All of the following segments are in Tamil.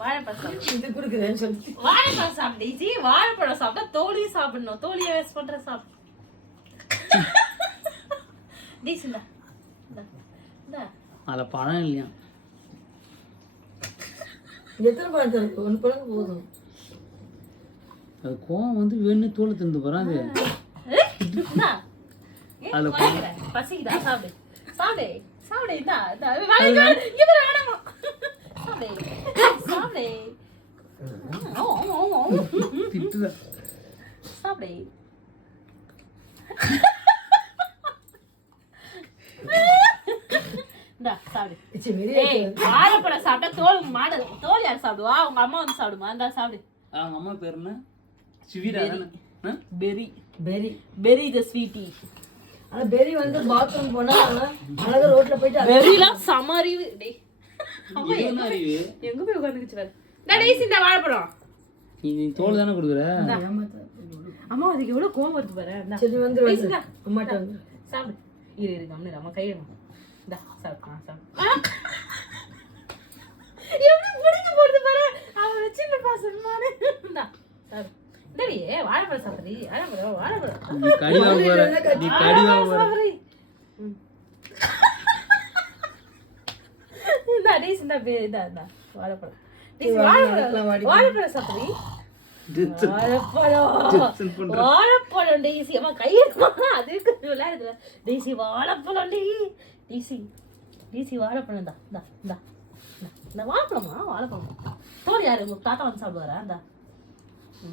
வாழைப்பழம் சாப்பிடு. இது குடுக்குறேன்னு சொல்லி வாழைப்பழம் சாப்பிடு ஈஸி. வாழைப்பழம் சாப்பிட்டா தோலியும் சாப்பிடணும். தோலியை வேஸ்ட் பண்ற சாப்பிடு. டீசிண்டா இந்தா அதுல பழம் இல்லையா? எத்தனை பழம் தருக்கு? 1 பழம் போதும். அது கோவம் வந்து வேணும் தோலை தின்னு போறான். அது அதுல பசிக்குதா? சாப்பிடு சாப்பிடு சாப்பிடு. இந்தா இவர் வேணாமா? சாப்பிடு சாப்பிடு திட்டுத. சாப்பிடு. இந்தா சாப்பிடு. வாழைப்பழம் சாப்பிட்டா தோல் மாடு. தோல் யார் சாப்பிடுவா? உங்க அம்மா வந்து சாப்பிடுமா? இந்தா சாப்பிடு. அவங்க அம்மா பேர் என்ன? சிவிரா தானே? பெரி. பெரி பெரி தி ஸ்வீட்டி. ஆனா பெரி வந்து பாத்ரூம் போனா அழகா ரோட்ல போயிட்டு பெரிலாம் சமறிவு. டேய் அம்மா என்ன அறிவு? எங்க போய் உட்கார்ந்துச்சு பாரு. டேய் இந்த வாழைப்பழம் நீ தோல் தானே கொடுக்குற? அம்மா அதுக்கு எவ்வளவு கோவம் வருது பாரு. சரி வந்து அம்மாட்ட வந்து சாப்பிடு. இரு கம்மி அம்மா கையில இந்தா சாப்பிடு. எப்படி புடிச்சு போடுது பாரு. அவன் சின்ன பாசமானே. இந்தா சாப்பிடு. டேய் வாழைப்பழம் சாப்பிடு. வாழைப்பழம் நீ கடிவா போற. நீ கடிவா போற. இந்தா டேய் இந்த இந்தா வாழைப்பழம். டேய் வாழைப்பழம் சாப்பிடு. வாழைப்பழம் டேசி. அம்மா கையெடுமா. அதுக்கு விளையாடுதுல. டேசி வாழைப்பழம் டேசி வாழைப்பழம் தான். இந்த வாழைப்பழமா? வாழைப்பழம் தோல் யாரு? உங்க தாத்தா வந்து சாப்பிடுவாரா? இந்தா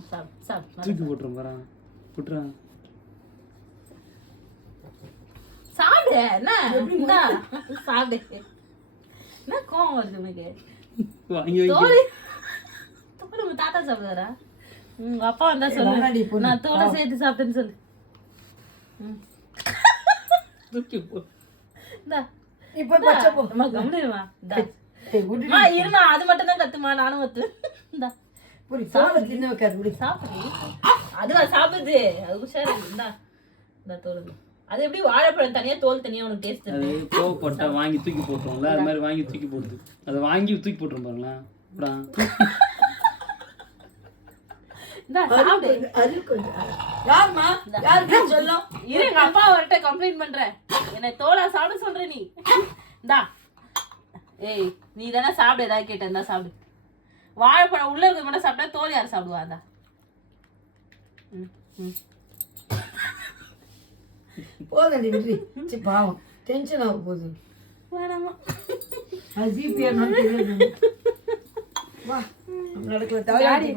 சாப்பிடு சாப்பிடு. தூக்கி போட்டுறேன் பாரு. போட்டுறேன். சாப்பிடு. என்ன இந்தா சாப்பிடு. என்ன கோவம் வருது உனக்கு? வாங்கி வைக்க. தோல் உங்க தாத்தா சாப்பிடுவாரா? உங்க அப்பா வந்தா சொல்லு. நான் தோலை சேர்த்து சாப்பிட்டேன்னு சொல்லு. தூக்கி போ. இந்தா இப்ப பச்சை போ. அம்மா கம்முனுமா. இந்தா இருமா. அது மட்டும் தான் கத்துமா. நானும் கத்து. இந்தா புரி சாப்பிட தின்ன வைக்காது. புரி சாப்பிடு. அதுவா சாப்பிடுது. அது உஷாரு. இந்தா இந்த தோல். அது எப்படி வாழைப்பழம் தனியா தோல் தனியா உனக்கு டேஸ்ட் அது கோவப்பட்டா வாங்கி தூக்கி போட்டுருவோம்ல. அது மாதிரி வாங்கி தூக்கி போடுது. அதை வாங்கி தூக்கி போட்டுரும் பாருங்களேன். சாப்பிடு. யாருமா யாருக்கு சொல்லும்? இரு எங்க அப்பா அவர்கிட்ட கம்ப்ளைண்ட் பண்றேன். என்னை தோலா சாப்பிட சொல்ற நீ. இந்தா ஏய் நீ தானே சாப்பிடு. ஏதாவது கேட்ட இருந்தா சாப்பிடு. வாழைப்பழம் உள்ள இருக்க மட்டும் சாப்பிட்டா தோல் யார் சாப்பிடுவா? அந்தா போதண்டி விட்டு பாவம் டென்ஷன் ஆக போகுது. வேணாமா அது ஜிபிஆர் வா நடக்கல.